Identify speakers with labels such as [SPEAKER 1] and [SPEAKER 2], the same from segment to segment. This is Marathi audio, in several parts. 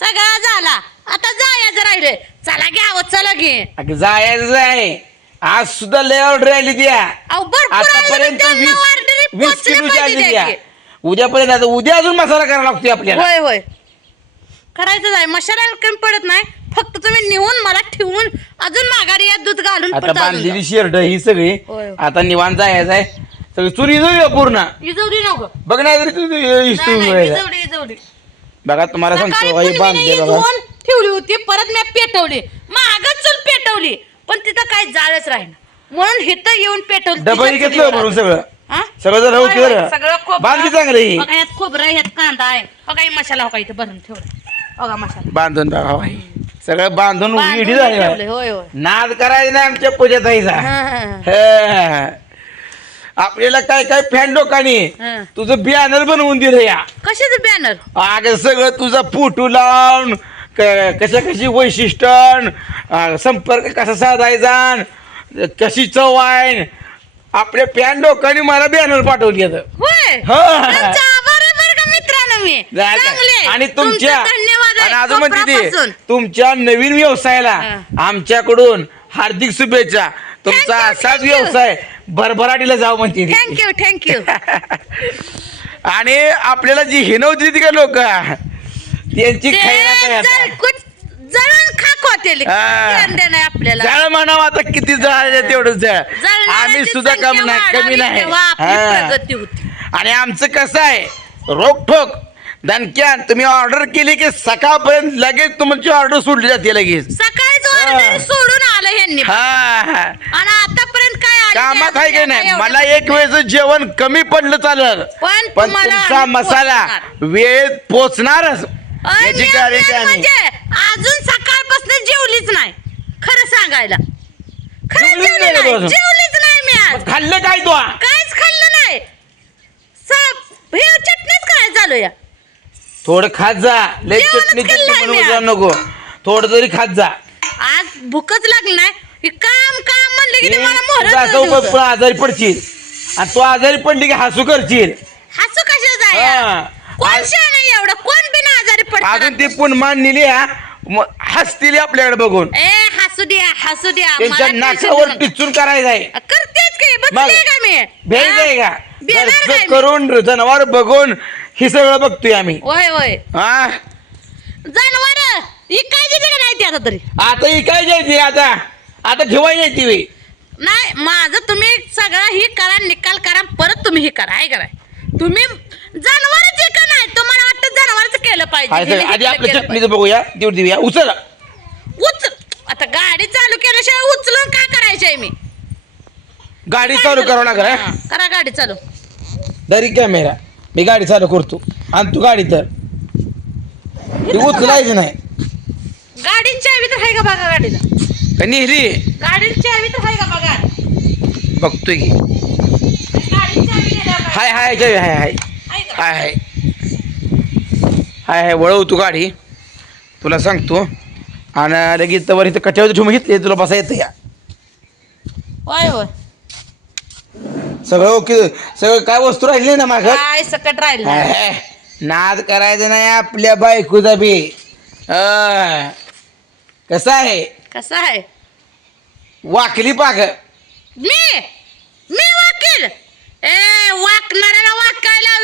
[SPEAKER 1] सगळा झाला. आता जायचं राहिले चला घ्यावं चला घे.
[SPEAKER 2] अगं जायचं आहे. आज सुद्धा लय ऑर्डर आली द्या
[SPEAKER 1] अहो भरपूर
[SPEAKER 2] आतापर्यंत
[SPEAKER 1] त्यांना
[SPEAKER 2] वीस
[SPEAKER 1] order
[SPEAKER 2] वीस
[SPEAKER 1] पोचल्या
[SPEAKER 2] किलोची
[SPEAKER 1] पाहिजे
[SPEAKER 2] आली
[SPEAKER 1] द्या की.
[SPEAKER 2] उद्यापर्यंत आता उद्या अजून मसाला करावा लागतोय आपल्याला.
[SPEAKER 1] होय होय. करायचं आहे. मशाला कमी पडत नाही. फक्त तुम्ही नेऊन मला ठेवून अजून माघारी या दूध घालून
[SPEAKER 2] आता
[SPEAKER 1] परत
[SPEAKER 2] बांधलेली शर्ट ही सगळी.
[SPEAKER 1] होय.
[SPEAKER 2] आता निवांत जायचं आहे. सगळी चुरी जाऊया पूर्ण?
[SPEAKER 1] जा. इजवडी नको.
[SPEAKER 2] बघ नाही तरी तू
[SPEAKER 1] नाही,
[SPEAKER 2] इस्तू
[SPEAKER 1] नाही,
[SPEAKER 2] व्हायचा.
[SPEAKER 1] इजवडी इजवडी.
[SPEAKER 2] बघा तुम्हाला
[SPEAKER 1] सकाळी
[SPEAKER 2] सांगतो
[SPEAKER 1] पण
[SPEAKER 2] बांधले बघा
[SPEAKER 1] ठेवली होती परत मी पेटवली मागच चूल पेटवली पण तिथं काही जाळच राहीना म्हणून इथं येऊन पेटवली
[SPEAKER 2] डबल
[SPEAKER 1] तिच्या
[SPEAKER 2] घेतलं
[SPEAKER 1] चुलीवर आलं.
[SPEAKER 2] सगळं
[SPEAKER 1] हा?
[SPEAKER 2] सगळं
[SPEAKER 1] होय, होय. सगळं खोबरं.
[SPEAKER 2] बांधली चांगलं.
[SPEAKER 1] बघा यात खोबरं ह्यात कांदा आहे बघा ही मसाला हो का इथं भरून ठेवला बघा मसाला
[SPEAKER 2] बांधून बघा बाई. सगळं बांधून
[SPEAKER 1] बांधून
[SPEAKER 2] इडी झाली
[SPEAKER 1] ठेवलंय,
[SPEAKER 2] बाई.
[SPEAKER 1] होय होय
[SPEAKER 2] नाद करायचं नाही आमच्या पूजा ताईचा
[SPEAKER 1] हा, हा, हा.
[SPEAKER 2] हे. आपल्याला काय काय फॅन लोकांनी
[SPEAKER 1] हा.
[SPEAKER 2] तुझं बॅनर बनवून दिलं या
[SPEAKER 1] कशाचं बॅनर
[SPEAKER 2] अगं सगळं तुझा फोटो लावून क- कशा कशी वैशिष्ट्य संपर्क कसा साधायचा कशी चव आहे आपल्या फॅन लोकांनी मला बॅनर पाठवली आता
[SPEAKER 1] होय
[SPEAKER 2] हा.
[SPEAKER 1] तुमचा आभार आहे बरं का मित्रांनो मी
[SPEAKER 2] जायचं.
[SPEAKER 1] चांगले
[SPEAKER 2] आणि तुमच्या
[SPEAKER 1] तुमचं धन्यवाद
[SPEAKER 2] आणि
[SPEAKER 1] आहे
[SPEAKER 2] अजून म्हणते ते. तुमच्या नवीन व्यवसायाला
[SPEAKER 1] हा.
[SPEAKER 2] आमच्याकडून हार्दिक शुभेच्छा तुमचा
[SPEAKER 1] Thank you,
[SPEAKER 2] असाच
[SPEAKER 1] thank you.
[SPEAKER 2] व्यवसाय भरभराटीला जाऊ म्हणते ती.
[SPEAKER 1] थँक्यू थँक्यू
[SPEAKER 2] आणि आपल्याला जी हिनवती ती का लोक? त्यांची खैरा काय आता?
[SPEAKER 1] जळून खाक होते
[SPEAKER 2] हा.
[SPEAKER 1] नाही आपल्याला.
[SPEAKER 2] जाळ म्हणावं आता किती जळाले तेवढं जळ
[SPEAKER 1] जळणाऱ्याची
[SPEAKER 2] आम्ही सुद्धा
[SPEAKER 1] संख्या
[SPEAKER 2] कमी नाही
[SPEAKER 1] वाढावी
[SPEAKER 2] कमी नाही.
[SPEAKER 1] तेव्हा आपली
[SPEAKER 2] हा.
[SPEAKER 1] प्रगती होती.
[SPEAKER 2] आणि आमचं कसं आहे रोकठोक दणक्यान तुम्ही ऑर्डर केली की सकाळपर्यंत लगेच तुमची ऑर्डर सोडली जाते लगेच. हा.
[SPEAKER 1] ऑर्डर सोडून
[SPEAKER 2] हा हा.
[SPEAKER 1] आणि आतापर्यंत काय आलं
[SPEAKER 2] कामात आहे की नाही?
[SPEAKER 1] एवढं.
[SPEAKER 2] मला एक वेळेच जेवण कमी पडलं चालत
[SPEAKER 1] पण
[SPEAKER 2] पण
[SPEAKER 1] तुम्हाला
[SPEAKER 2] तुमचा
[SPEAKER 1] आम्ही
[SPEAKER 2] मसाला
[SPEAKER 1] पोचणार.
[SPEAKER 2] वेळेत पोचणारच.
[SPEAKER 1] अय,
[SPEAKER 2] याची
[SPEAKER 1] मी
[SPEAKER 2] गॅरंटी
[SPEAKER 1] आपल्याला
[SPEAKER 2] आम्ही.
[SPEAKER 1] म्हणजे अजून सकाळपासून जेवलीच नाही. खरं सांगायला. खरं
[SPEAKER 2] जेवलीच
[SPEAKER 1] जेवली
[SPEAKER 2] नाही का
[SPEAKER 1] नाही.
[SPEAKER 2] तू अजून?
[SPEAKER 1] जेवलीच नाही मी आज.
[SPEAKER 2] खाल्लं काय तू?
[SPEAKER 1] काहीच खाल्लं नाही. साप हे चटणीच काय चालू या
[SPEAKER 2] थोडं खात जा. लय
[SPEAKER 1] जेवणच
[SPEAKER 2] चटणी
[SPEAKER 1] केलं
[SPEAKER 2] चटणी
[SPEAKER 1] नाही
[SPEAKER 2] बनवून
[SPEAKER 1] मी
[SPEAKER 2] जाऊ
[SPEAKER 1] आज.
[SPEAKER 2] नको. थोडं तरी खात जा.
[SPEAKER 1] आज भूकच लागली नाही. हे काम काम म्हणलं की ते मला
[SPEAKER 2] आजारी पडशील. आणि तू आजारी पडली की हसू करशील.
[SPEAKER 1] हसू कशा
[SPEAKER 2] हा.
[SPEAKER 1] जाय कोण
[SPEAKER 2] आज-
[SPEAKER 1] नाही एवढं? कोण बिना आजारी
[SPEAKER 2] अजून ती
[SPEAKER 1] पडत
[SPEAKER 2] पुनमान नेली हा. हसतील आपल्याकडे बघून.
[SPEAKER 1] ए हसू द्या हसू द्या.
[SPEAKER 2] त्यांच्या
[SPEAKER 1] मला tension
[SPEAKER 2] नाकावर
[SPEAKER 1] देऊ नका.
[SPEAKER 2] टिचून करायचं आहे.
[SPEAKER 1] करतेच की
[SPEAKER 2] मग
[SPEAKER 1] का मी?
[SPEAKER 2] भेटतंय का?
[SPEAKER 1] हा? भेटणार
[SPEAKER 2] घरचं
[SPEAKER 1] काय मी?
[SPEAKER 2] करून जनावर बघून हे सगळं बघतोय आम्ही.
[SPEAKER 1] होय होय.
[SPEAKER 2] हा?
[SPEAKER 1] जनावर इकायची का नाही ती आता तरी?
[SPEAKER 2] आता ही काय जायची आता? आता आहे ती वे
[SPEAKER 1] नाही माझं तुम्ही सगळं ही करा निकाल करा परत तुम्ही हे करा हे करा तुम्ही जनावरच का नाही? तुम्हाला वाटतं जनावरच केलं पाहिजे
[SPEAKER 2] हाय
[SPEAKER 1] हिने
[SPEAKER 2] सर, आधी
[SPEAKER 1] घेतलं
[SPEAKER 2] आपलं
[SPEAKER 1] केलं
[SPEAKER 2] चटणीचं बघूया तेवढी देऊया. उचल.
[SPEAKER 1] पाहिजे. उच आता गाडी चालू केल्याशिवाय उचलून का करायचंय मी?
[SPEAKER 2] गाडी चालू करावं लागेल
[SPEAKER 1] हा,
[SPEAKER 2] हा?
[SPEAKER 1] करा गाडी चालू.
[SPEAKER 2] दरी कॅमेरा. मी गाडी चालू करतो. आणि तू गाडी तर ती उचलायची नाही.
[SPEAKER 1] गाडीची चावी तर आहे का बघा गाडीला?
[SPEAKER 2] का नेहली
[SPEAKER 1] गाडीची चावी तर आहे का बघा?
[SPEAKER 2] बघतोय की.
[SPEAKER 1] गाडीची चावी दिल्यावर बघा.
[SPEAKER 2] हाय हाय जय हाय हाय.
[SPEAKER 1] आहे का?
[SPEAKER 2] हाय हाय. हाय हाय वळव तू गाडी. तुला सांगतो. आणि लगेच तवर इथं कट्यावर ठेवून घेतली तुला बसा येतं या.
[SPEAKER 1] होय होय.
[SPEAKER 2] सगळं ओके सगळं काय वस्तू राहिली ना मागं
[SPEAKER 1] काय सकट राहिलं.
[SPEAKER 2] नाद करायचं नाही आपल्या बायकोचा बी. अं. कसं आहे?
[SPEAKER 1] कसं आहे?
[SPEAKER 2] वाकली पाक
[SPEAKER 1] मी? मी वाकेल? ए वाकणाऱ्याला वाकायला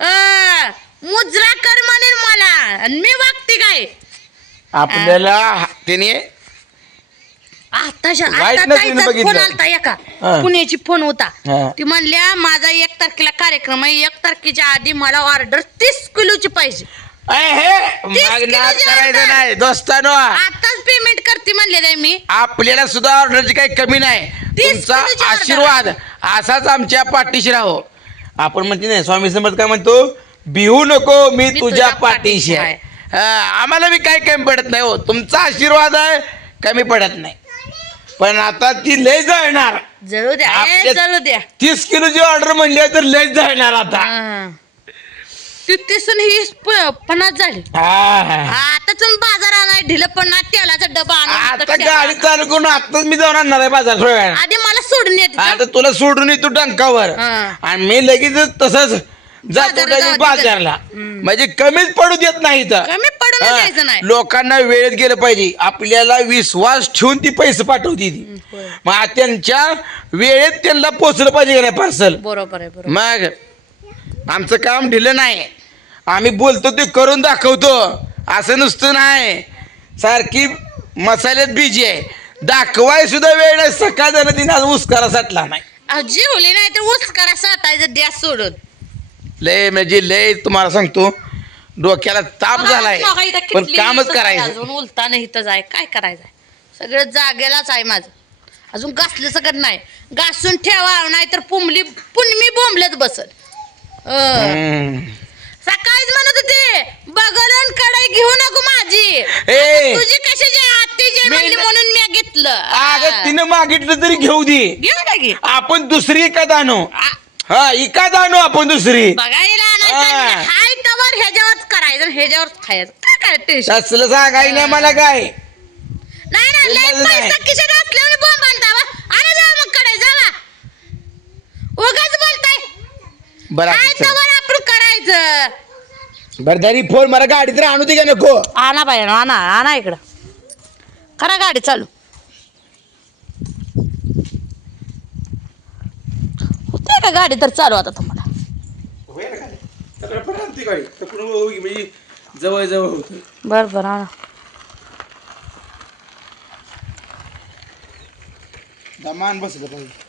[SPEAKER 1] अ, मुजरा कर म्हणेल मला. आणि मी वागते काय?
[SPEAKER 2] आपल्याला त्याने
[SPEAKER 1] आताच्या
[SPEAKER 2] वाईट
[SPEAKER 1] आता
[SPEAKER 2] नजरेने
[SPEAKER 1] ताईचा
[SPEAKER 2] बघितलं.
[SPEAKER 1] फोन आलता एका.
[SPEAKER 2] हा.
[SPEAKER 1] पुण्याची फोन होता.
[SPEAKER 2] हा.
[SPEAKER 1] ती म्हणल्या माझा एक तारखेला कार्यक्रम आहे. एक तारखेच्या आधी मला ऑर्डर तीस किलोची पाहिजे.
[SPEAKER 2] अय हे
[SPEAKER 1] तीस किलो
[SPEAKER 2] करायचं. नाही. दोस्तानो
[SPEAKER 1] आताच पेमेंट करते म्हणले नाही मी.
[SPEAKER 2] आपल्याला सुद्धा ऑर्डरची काही कमी नाही.
[SPEAKER 1] तीस
[SPEAKER 2] तुमचा. आशीर्वाद असाच आमच्या पाठीशी राहो. आपण म्हणते नाही स्वामी समर्थ काय म्हणतो? भिवू नको मी तुझ्या पाठीशी आहे. हा, आम्हाला बी काही कमी पडत नाही हो. तुमचा आशीर्वाद आहे कमी पडत नाही. पण आता ती लय जळणार.
[SPEAKER 1] जळू द्या ए,
[SPEAKER 2] आपल्या-
[SPEAKER 1] जळू द्या.
[SPEAKER 2] तीस किलोची ऑर्डर म्हणली तर लय जळणार आता.
[SPEAKER 1] हा. ती तिसून ही प- पन्नास झाली
[SPEAKER 2] हा.
[SPEAKER 1] आता तुम्ही बाजार आणाय ढिलं पण तेलाचा डबा
[SPEAKER 2] आता
[SPEAKER 1] ठेवा.
[SPEAKER 2] गाडी चालू करून आताच मी जाऊन आणणार आहे बाजार थोड्या वेळानं.
[SPEAKER 1] आधी मला सोडून येते?
[SPEAKER 2] आता तुला सोडून येतो टंकावर
[SPEAKER 1] हा.
[SPEAKER 2] आणि मी लगेच तसंच जातो
[SPEAKER 1] बाजारात
[SPEAKER 2] लगेच
[SPEAKER 1] जाऊ
[SPEAKER 2] बाजारला म्हणजे कमीच पडू देत नाही तर
[SPEAKER 1] कमी नाही
[SPEAKER 2] लोकांना वेळेत गेलं पाहिजे आपल्याला विश्वास ठेवून ती पैसे पाठवती ती. मग त्यांच्या वेळेत त्यांना पोचलं पाहिजे का नाही पार्सल
[SPEAKER 1] बरोबर आहे बरोबर
[SPEAKER 2] मग आमचं काम ढिलं नाही. आम्ही बोलतो ते करून दाखवतो. असं नुसतं नाही. सारखी मसाल्यात बिजी आहे. दाखवाय सुद्धा वेळ नाही. सकाळ तिने आज उस्कारा साठला नाही.
[SPEAKER 1] जेवली नाही तर ऊस करा साठायचं द्या सोडून.
[SPEAKER 2] लय म्हणजे लय तुम्हाला सांगतो डोक्याला ताप झालाय.
[SPEAKER 1] मला इथं
[SPEAKER 2] पण
[SPEAKER 1] किटली
[SPEAKER 2] कामच
[SPEAKER 1] इथंच आहे
[SPEAKER 2] करायचं.
[SPEAKER 1] अजून उलता नाही इथंच आहे. काय करायचंय? सगळं जागेलाच आहे माझं. अजून घासलं सगळं नाही. घासून ठेवा नाहीतर पुमली पुनमी बोंबलत बसत. सकाळीच म्हणत होते बगलन कडाई घेऊ नको माझी.
[SPEAKER 2] ए.
[SPEAKER 1] तुझी कशाची आत्ती जे
[SPEAKER 2] मी
[SPEAKER 1] म्हणली
[SPEAKER 2] न-
[SPEAKER 1] म्हणून मी घेतलं.
[SPEAKER 2] अगं
[SPEAKER 1] हा.
[SPEAKER 2] तिनं मागितलं तरी घेऊ दे.
[SPEAKER 1] घेऊ ना घे
[SPEAKER 2] आपण दुसरी एकाद आणू
[SPEAKER 1] आ,
[SPEAKER 2] हा एकाद आणू आपण दुसरी.
[SPEAKER 1] बघायला
[SPEAKER 2] हा.
[SPEAKER 1] हाय तवर ह्याच्यावरच करायचं आणि ह्याच्यावरच खायचं. काय काय टेन्शन?
[SPEAKER 2] तसलं सांगाय नाही मला काय?
[SPEAKER 1] नाही ना लय
[SPEAKER 2] समजलं नाही.
[SPEAKER 1] पैसा खिशात
[SPEAKER 2] बरं
[SPEAKER 1] काय
[SPEAKER 2] आता चल.
[SPEAKER 1] तवर आपण करायचं?
[SPEAKER 2] बरं तरी फोन मला गाडी तर आणू दे का नको?
[SPEAKER 1] आणा बाई आणा आणा इकडं. करा गाडी चालू. होते का गाडी? तर चालू आता तुम्हाला.
[SPEAKER 2] जवळ जवळ होत.
[SPEAKER 1] बर बर आणा.
[SPEAKER 2] दमान बसलं पाहिजे.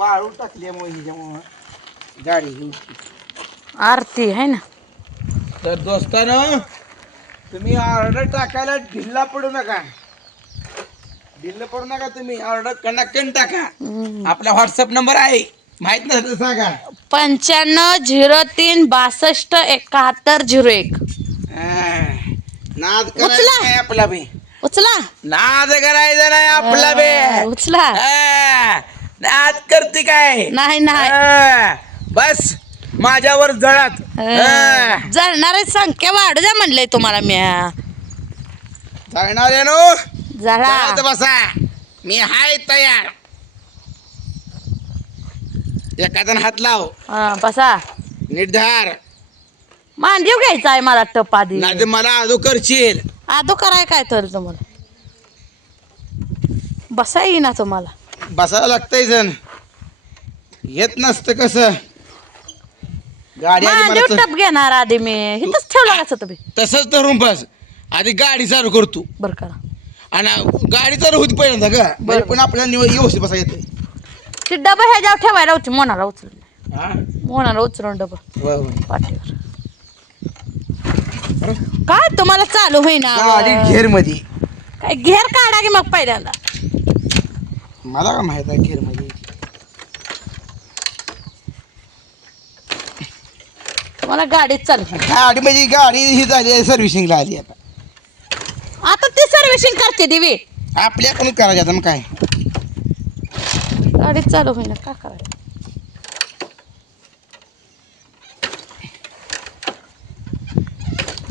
[SPEAKER 2] वाळू टाकल्यामुळे हिच्यामुळं गाडी ही.
[SPEAKER 1] आरती आहे ना?
[SPEAKER 2] तर दोस्तानं तुम्ही ऑर्डर टाकायला ढिल्ला पडू नका. ढिल्ल पडू नका तुम्ही ऑर्डर कणाकण टाका. आपला व्हॉट्सअप नंबर आहे माहीत नसलं तर सांगा.
[SPEAKER 1] पंच्याण्णव झिरो तीन बासष्ट एकाहत्तर झिरो एक.
[SPEAKER 2] हा. नाद
[SPEAKER 1] उचला.
[SPEAKER 2] करायचा नाही आपला बी.
[SPEAKER 1] उचला.
[SPEAKER 2] नाद करायचा नाही आपला बी.
[SPEAKER 1] उचला.
[SPEAKER 2] हा. नाद करते काय?
[SPEAKER 1] नाही नाही.
[SPEAKER 2] हा. बस माझ्यावर जळात. हा.
[SPEAKER 1] जळणारी संख्या वाढू द्या म्हणलंय तुम्हाला मी.
[SPEAKER 2] जळणार नो?
[SPEAKER 1] जळा.
[SPEAKER 2] जळत बसा. मी हाय तयार. एखादा हात लाव.
[SPEAKER 1] हा, बसा.
[SPEAKER 2] निर्धार.
[SPEAKER 1] मांडीव घ्यायचा आहे मला टप आधी.
[SPEAKER 2] नाही तर मला आदो करशील.
[SPEAKER 1] आदो कराय काय तर तुम्हाला? बसा येईना तुम्हाला.
[SPEAKER 2] बसायला लागतंय जण. येत नसतं कसं. गाडी
[SPEAKER 1] मांडीव टप घेणार आधी मी. इथंच ठेवला कसं तुम्ही?
[SPEAKER 2] त- तसंच धरून बस. आधी गाडी चालू करतो
[SPEAKER 1] बर करा.
[SPEAKER 2] आणि गाडी चालू होती पहिल्यांदा का
[SPEAKER 1] बरं.
[SPEAKER 2] पण आपल्याला निव- व्यवस्थित बसा येते
[SPEAKER 1] ती डबा ह्याच्यावर ठेवायला होती मोनाला उचलून मोनाला उचलून डबा. पाठीवर. काय तुम्हाला चालू होईना
[SPEAKER 2] गाडी घेरमध्ये
[SPEAKER 1] काय घेर काढा की मग पहिल्यांदा?
[SPEAKER 2] मला का माहीत आहे घेरमध्ये
[SPEAKER 1] तुम्हाला गाडीच चालू
[SPEAKER 2] गाडी म्हणजे गाडी ही झाली सर्व्हिसिंगला आली आता.
[SPEAKER 1] आता ती सर्व्हिसिंग करते दिवी.
[SPEAKER 2] आपल्या पण करायचं आता मग काय?
[SPEAKER 1] गाडीच चालू होईना का करायचं?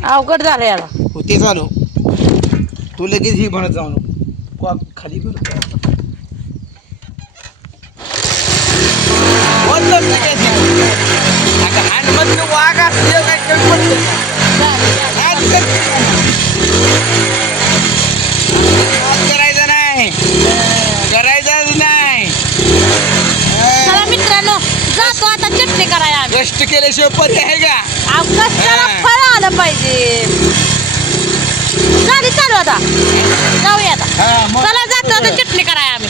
[SPEAKER 1] अवघड झालं याला.
[SPEAKER 2] होते चालू. तू लगेच ही म्हणत जाऊ नको. खाली करतो बोललोच नाही काय ते. आता हाणमधलं वाघ असले काय कमी पडतं का? आज कर. आज करायचं नाही करायचंच नाही
[SPEAKER 1] चला मित्रांनो जातो आता चटणी करायला
[SPEAKER 2] कष्ट केल्याशिवाय पर्याय आहे का
[SPEAKER 1] अहो, कष्टाला
[SPEAKER 2] हा.
[SPEAKER 1] फळ आलं पाहिजे गाडी चालू आता जाऊया आता
[SPEAKER 2] हा, मग-
[SPEAKER 1] चला जातो आता चटणी करायला आम्ही